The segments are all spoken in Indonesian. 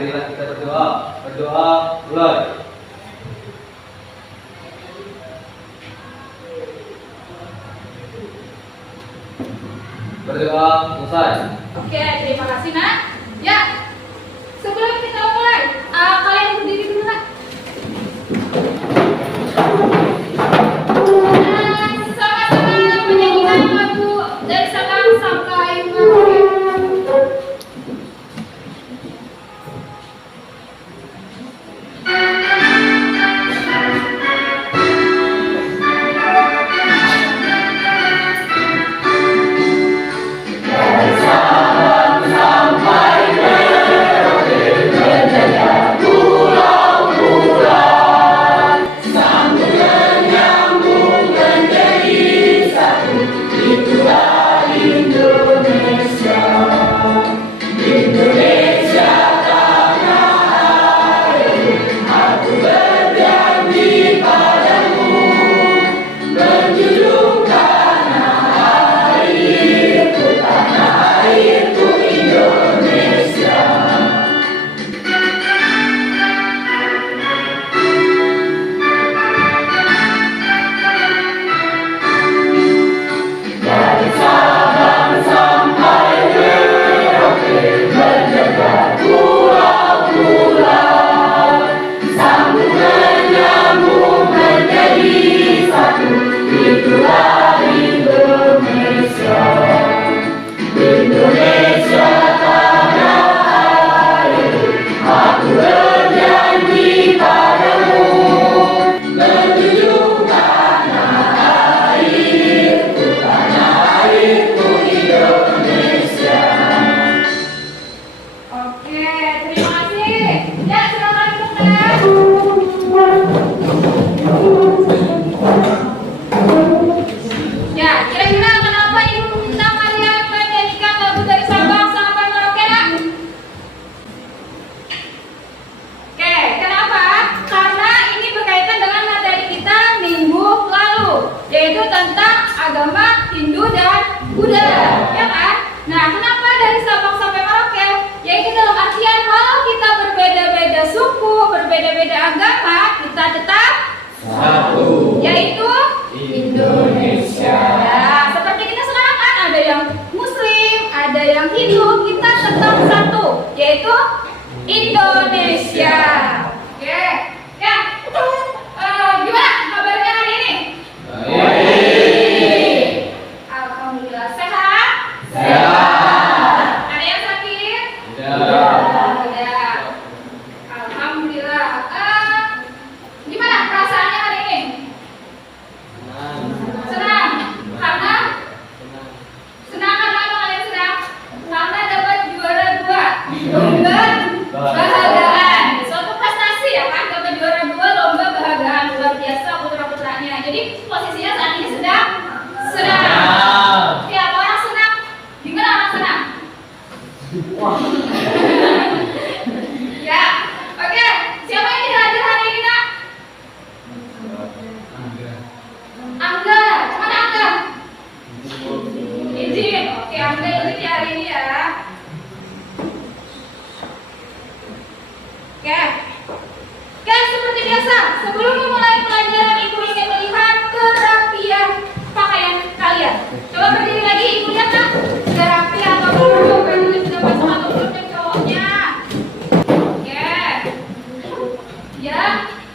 marilah kita berdoa. Berdoa mulai. Berdoa selesai. Oke, terima kasih nak. Ya, sebelum kita mulai, kalian berdiri dulu nak. Sama-sama menyanyikan lagu dari Sabang sampai Merauke.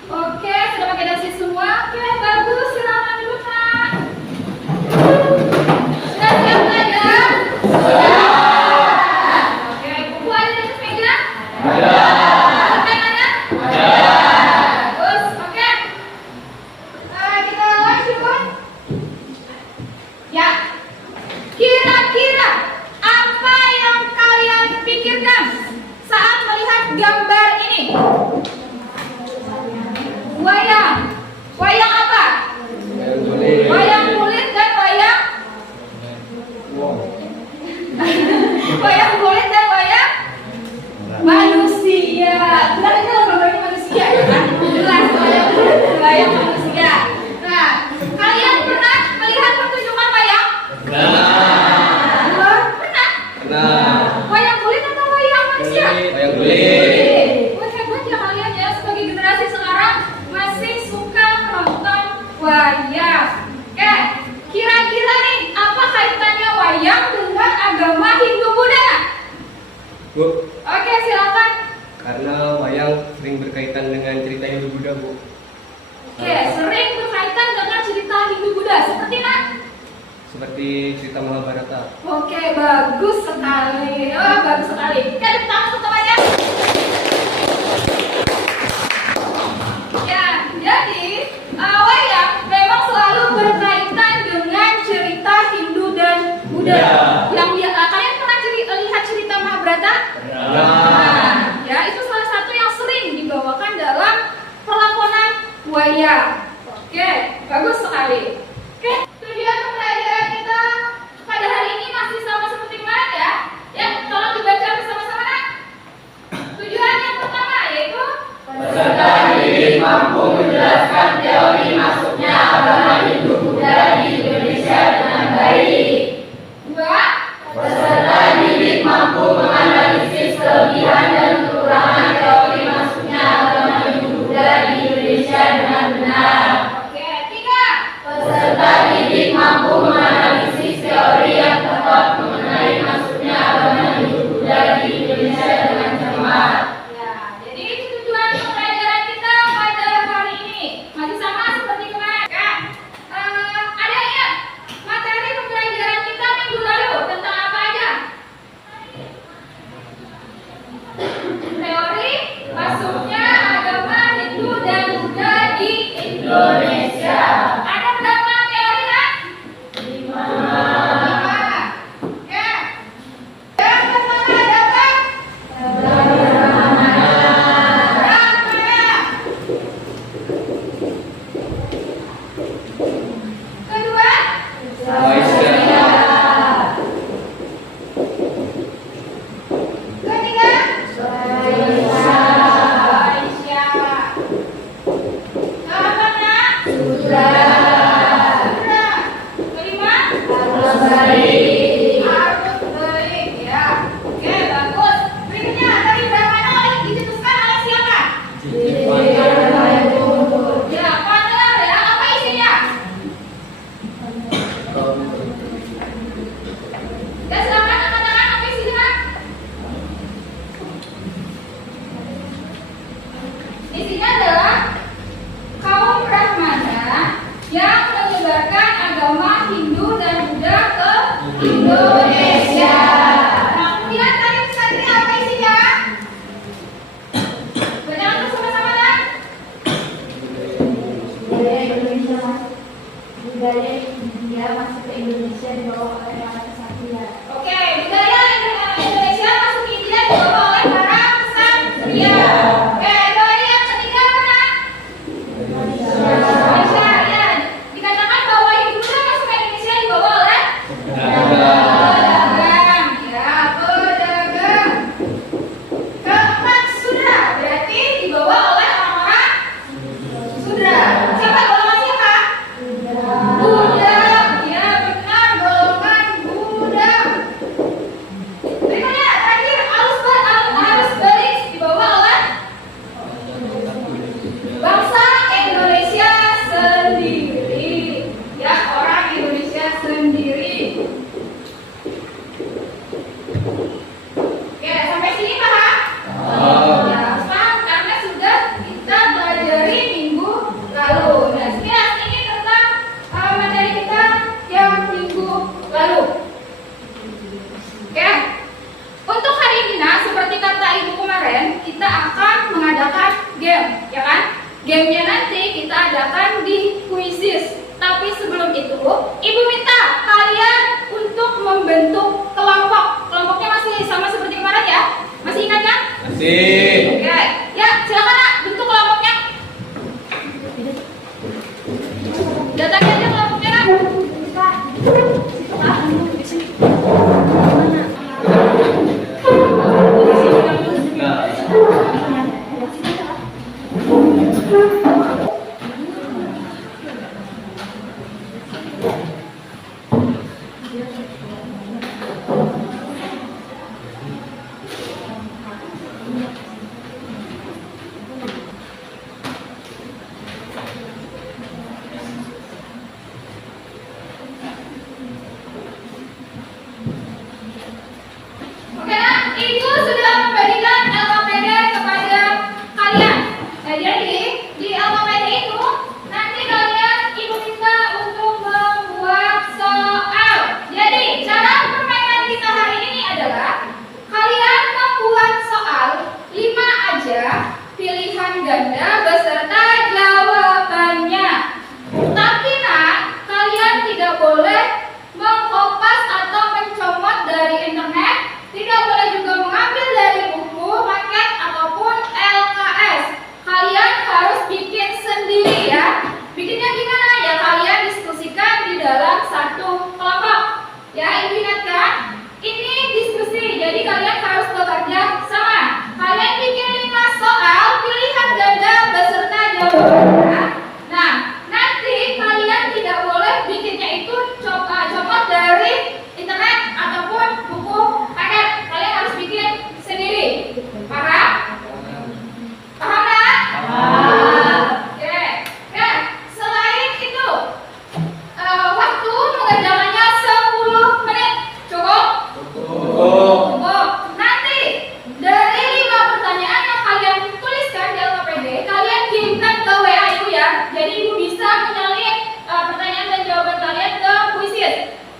Oke, sudah pakai dasi semua. Oke, bagus. Silakan duduk. Bu, Oke, silakan. karena wayang sering berkaitan dengan cerita Hindu Buddha, Bu. Oke, sering berkaitan dengan cerita Hindu Buddha. Seperti mana? Seperti cerita Mahabharata. Oke, bagus sekali. Oh, bagus sekali. Oke, tepuk tangan untuk temannya. Ya, jadi wayang memang selalu berkaitan dengan cerita Hindu dan Buddha. Yang kalian pernah lihat cerita Mahabharata? Nah, ya itu salah satu yang sering dibawakan dalam perlakonan wayang. Oke, bagus sekali. Oke, tujuan pembelajaran kita pada hari ini masih sama seperti kemarin ya. Ya, tolong dibaca bersama-sama nak. Tujuan yang pertama yaitu Peserta didik mampu menjelaskan teori masuknya agama Hindu Buddha di Indonesia dengan baik. dua, Peserta didik mampu menganalisis kelebihan dan kekurangan teori masuknya agama Hindu Buddha di Indonesia dengan benar. oke, tiga, Peserta didik mampu menganalisis teori yang tepat mengenai masuknya agama Hindu Buddha di Indonesia dengan cermat. ya. Jadi itu tujuan pembelajaran kita pada hari ini. Masih sama seperti kemarin. Ya. Ada ya materi pembelajaran kita minggu lalu tentang apa aja? Teori masuknya agama Hindu dan Buddha di Indonesia. Ada berapa teori kan? 5. Ya. Yang pertama ada apa? Kedua, ketiga, keempatnya, kelima, arus balik. Ya. Oke, bagus. Berikutnya dari Brahmana dicetuskan oleh siapa? Ya, partner ya. Apa isinya? Ya, silakan teman-teman. Apa isinya? Isinya adalah kaum Brahmana yang menyebarkan agama Hindu dan Buddha ke Indonesia. Nah, kemudian tadi pesantren apa isinya? Bacakan bersama-sama kan? Budaya Indonesia budaya India masuk ke Indonesia dibawa oleh para kesatria. Oke, budaya Indonesia masuk ke India dibawa oleh para kesatria. Oke, teori yang ketiga mana? Indonesia, ya. Dikatakan bahwa Hindu Buddha masuk ke Indonesia dibawa oleh pedagang. Ya, pedagang. Keempat, sudra. Berarti dibawa oleh orang-orang sudra. Siapa golongan siapa? Buddha. Ya, benar, golongan Buddha. Berikutnya, terakhir, arus balik dibawa oleh bangsa Indonesia sendiri. Ya, orang Indonesia sendiri. Oke, sampai sini paham? Ya, paham karena sudah kita pelajari minggu lalu. Nah, sekilas ini tentang materi kita yang minggu lalu. Oke. Untuk hari ini, nah, seperti kata Ibu kemarin, kita akan mengadakan game, ya kan? Gamenya nanti kita adakan di kuisis. Tapi sebelum itu, Ibu minta kalian untuk membentuk kelompok. Kelompoknya masih sama seperti kemarin ya? Masih ingat kan? Masih. Oke. Ya, silakan nak, bentuk kelompoknya. Datangin aja kelompoknya nak. Di sini.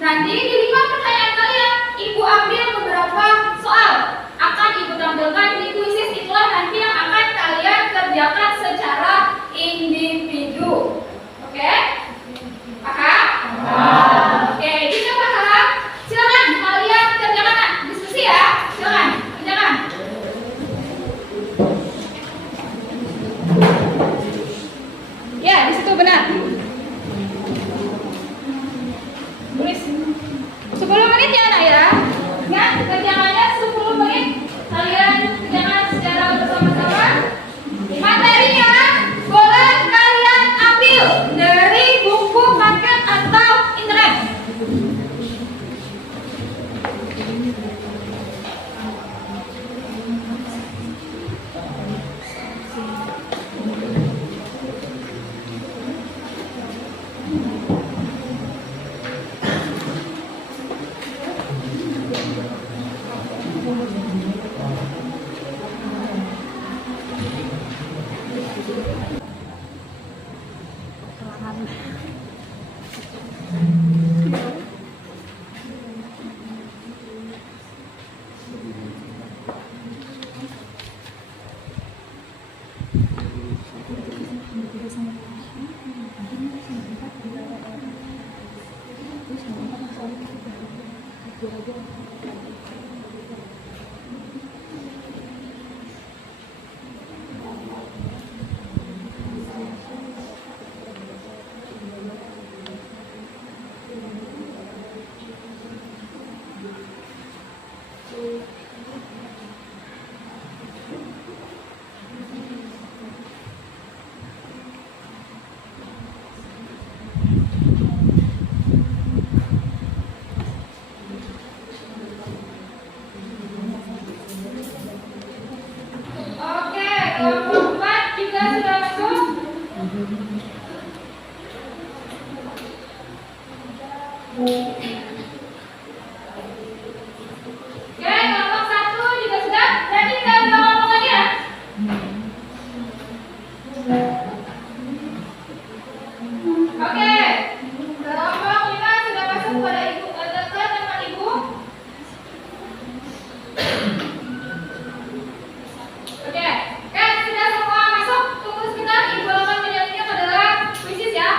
Nanti di 5 pertanyaan kalian, Ibu ambil beberapa soal. Akan Ibu tampilkan di kuisis, itulah nanti yang akan kalian kerjakan secara individu. Oke? Paham? Oke, jika paham, silakan kalian kerjakan. Diskusi ya, silakan kerjakan. Ya, di situ benar. Tulis 10 menit ya nak ya. Ingat kerjaannya 10 menit. Kalian kerjakan secara bersama-sama. Materinya boleh kalian ambil dari buku paket atau internet. Oke, kelompok 4 juga sudah masuk. Oke, kelompok 1 juga sudah. Berarti kita udah ngomong lagi ya. Oke, kelompok 5 sudah masuk pada ibu, ke tempat ibu. Oke, kan sudah semua masuk. Tunggu sebentar, ibu akan menjadinya ke dalam kuisis ya.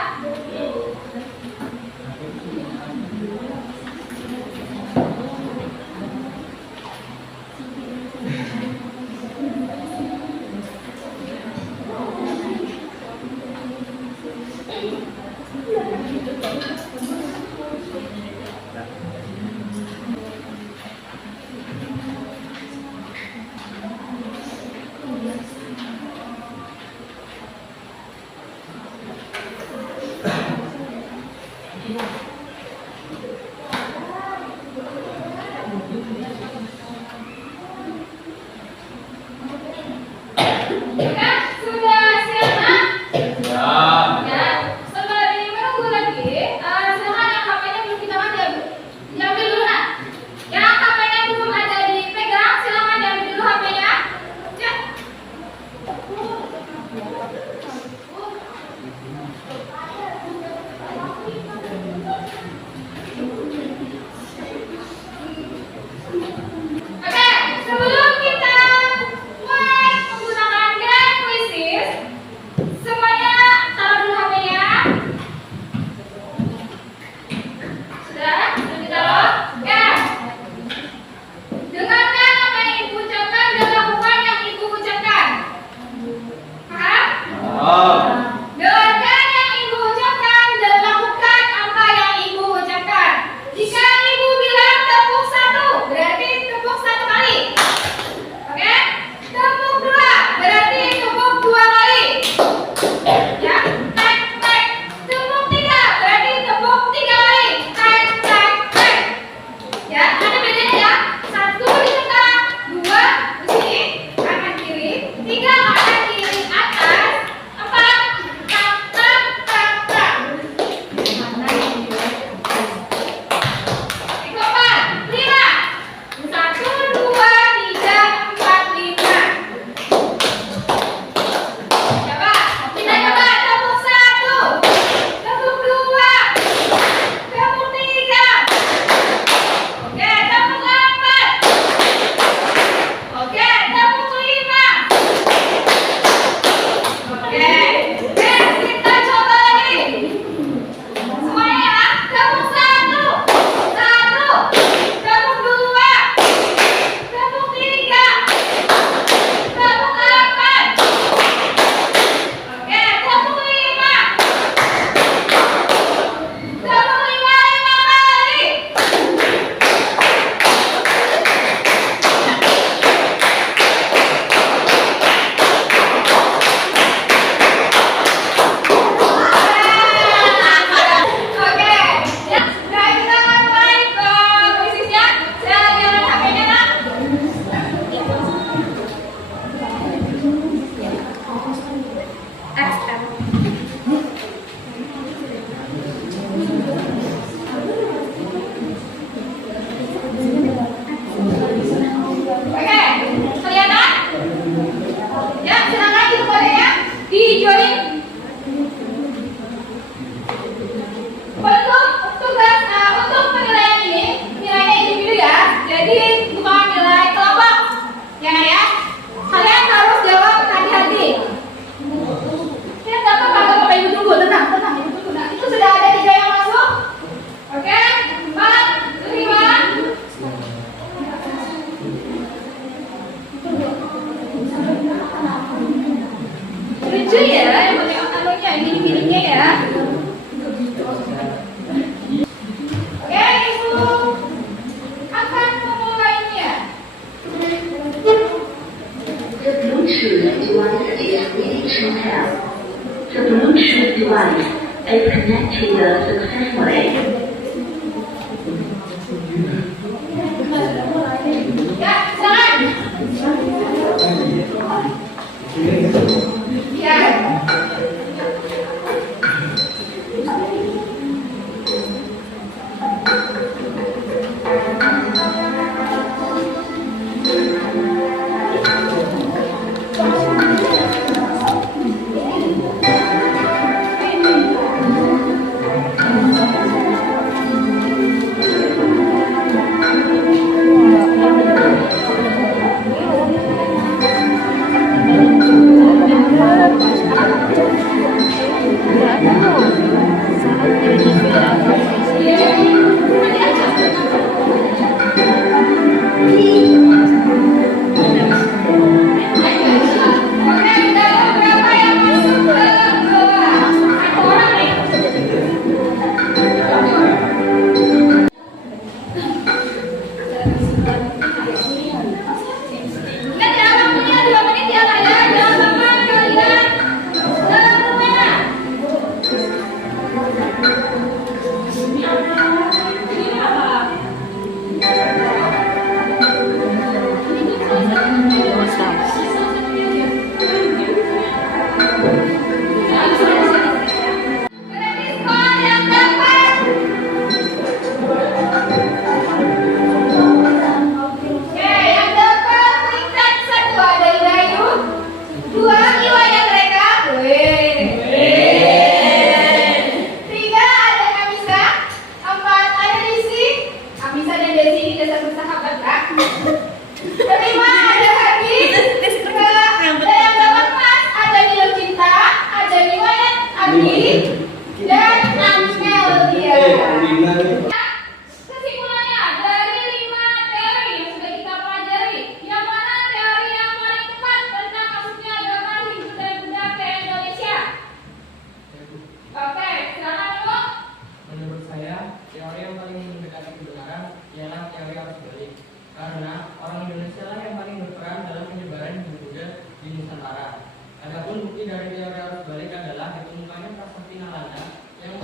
Oke, kelihatan? Ya, silakan itu kodenya dihijauin. Untuk penilaian ini, nilainya individu ya. Jadi bukan nilai kelompok, ya. Kalian harus jawab hati-hati. Ini nggak apa-apa, Bapak Ibu tunggu, tenang, Ibu tunggu. Nah, itu sudah ada 3 yang masuk. Oke, 4, 5. Lucu ya, yang pakai anunya, ini miliknya ya. Oke, Ibu akan memulainya. The Bluetooth device is ready to pair. The Bluetooth device is connected successfully. Ya, silakan. Ya. Kesimpulannya dari 5 teori yang sudah kita pelajari, yang mana teori yang paling tepat tentang masuknya agama Hindu dan Buddha ke Indonesia? Oke, silakan dulu. Menurut saya, teori yang paling mendekati kebenaran ialah teori arus balik. Karena orang Indonesia lah yang paling berperan dalam penyebaran Hindu Buddha di Nusantara. Adapun bukti dari teori arus balik adalah ditemukannya prasasti Nalanda yang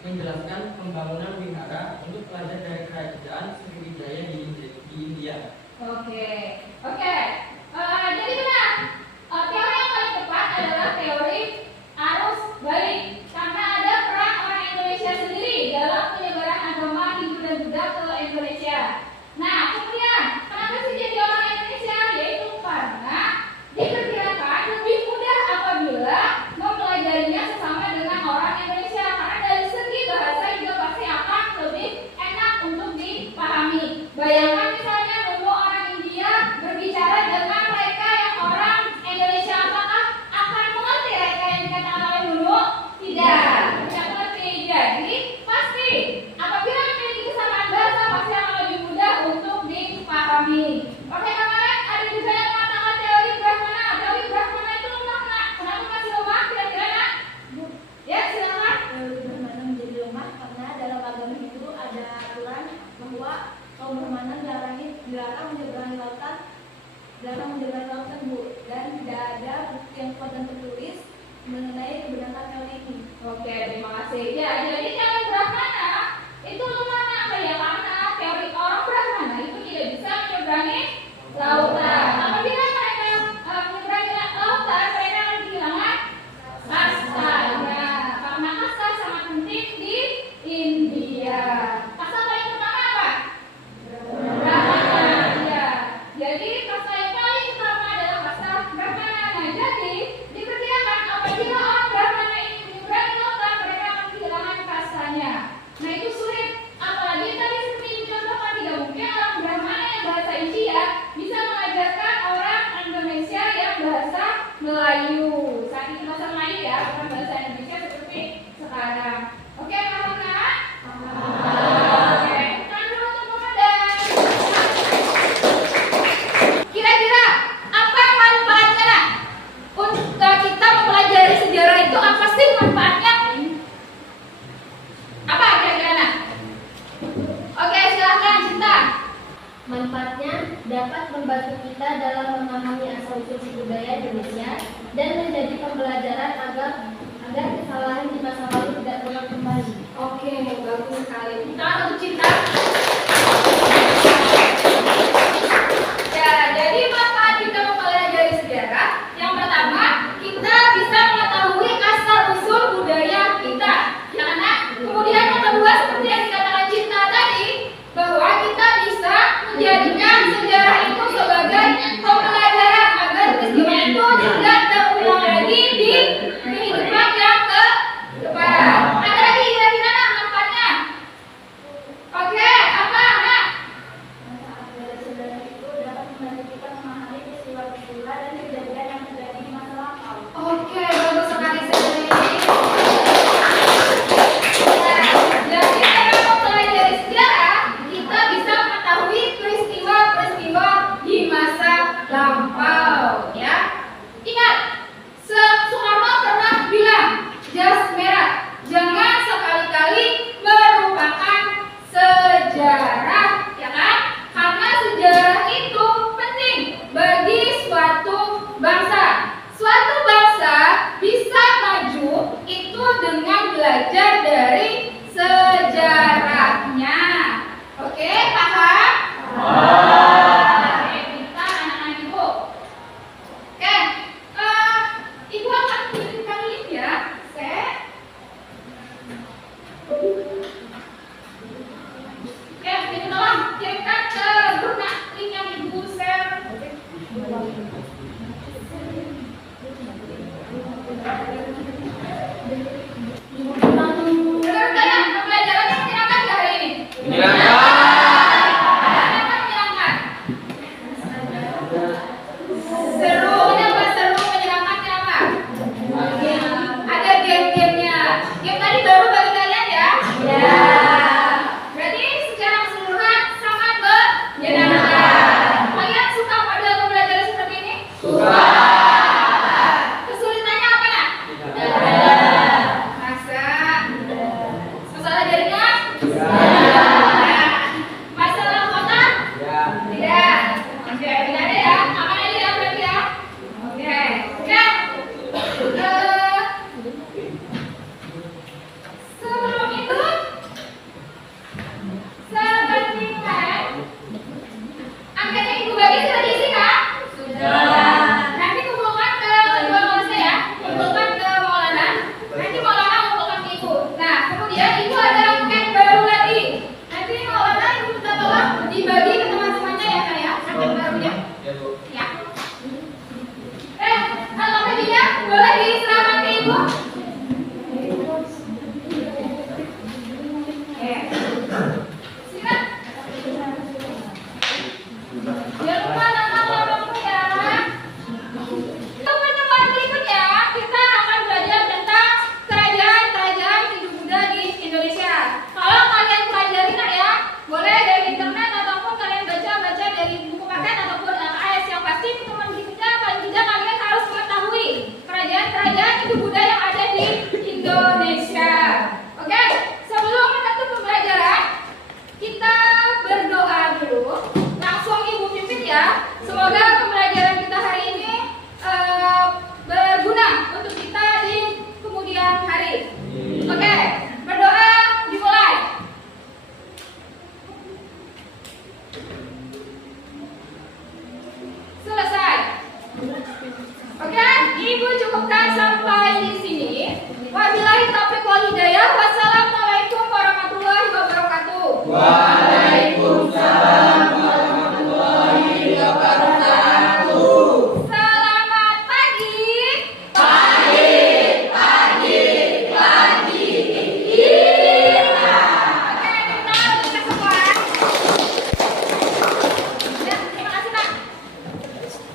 menjelaskan pembangunan wihara untuk pelajar dari kerajaan Sriwijaya di India. Oke. Jadi benar. Teori yang paling tepat adalah teori arus balik karena ada peran orang Indonesia sendiri dalam penyebaran agama Hindu dan Buddha ke Indonesia. Nah, kemudian kenapa sih jadi orang Indonesia? Yaitu karena diperkirakan lebih mudah apabila mempelajarinya sesama dengan orang Indonesia karena dari segi bahasa juga pasti akan lebih enak untuk dipahami. Bayangkan misalnya dulu orang India berbicara dengan mereka yang orang Indonesia, apakah akan mengerti mereka yang dikatakan oleh dulu? Tidak mengerti. Jadi pasti apabila memiliki kesamaan bahasa pasti akan lebih mudah untuk dipahami. Oke, kemarin ada juga yang mengatakan teori Brahmana. Teori Brahmana itu lemah, Nak. Kenapa masih lemah? Kira-kira, Nak? Ya, silakan. Teori Brahmana menjadi lemah karena dalam agama Hindu ada aturan bahwa kaum Brahmana dilarang menyeberangi lautan, Bu, dan tidak ada bukti yang kuat dan tertulis mengenai kebenaran teori ini. Oke, terima kasih. Ya, jadi teori Brahmana itu lemah, Nak. Ya, karena teori orang Brahmana itu tidak bisa menyeberangi lautan. Apabila mereka menyeberangi lautan, mereka akan kehilangan kasta. Ya, karena kasta sangat penting di Oke, paham nggak? Oke, tangan dulu untuk komandan. Kira-kira apa manfaatnya nak? Untuk kita mempelajari sejarah itu apa sih manfaatnya? Apa kira-kira nak? Oke, silahkan Cinta. Manfaatnya dapat membantu kita dalam memahami asal-usul budaya Indonesia dan menjadi pembelajaran agar kesalahan di masa lalu tidak terulang kembali. Oke, bagus sekali. Tangan untuk Cinta.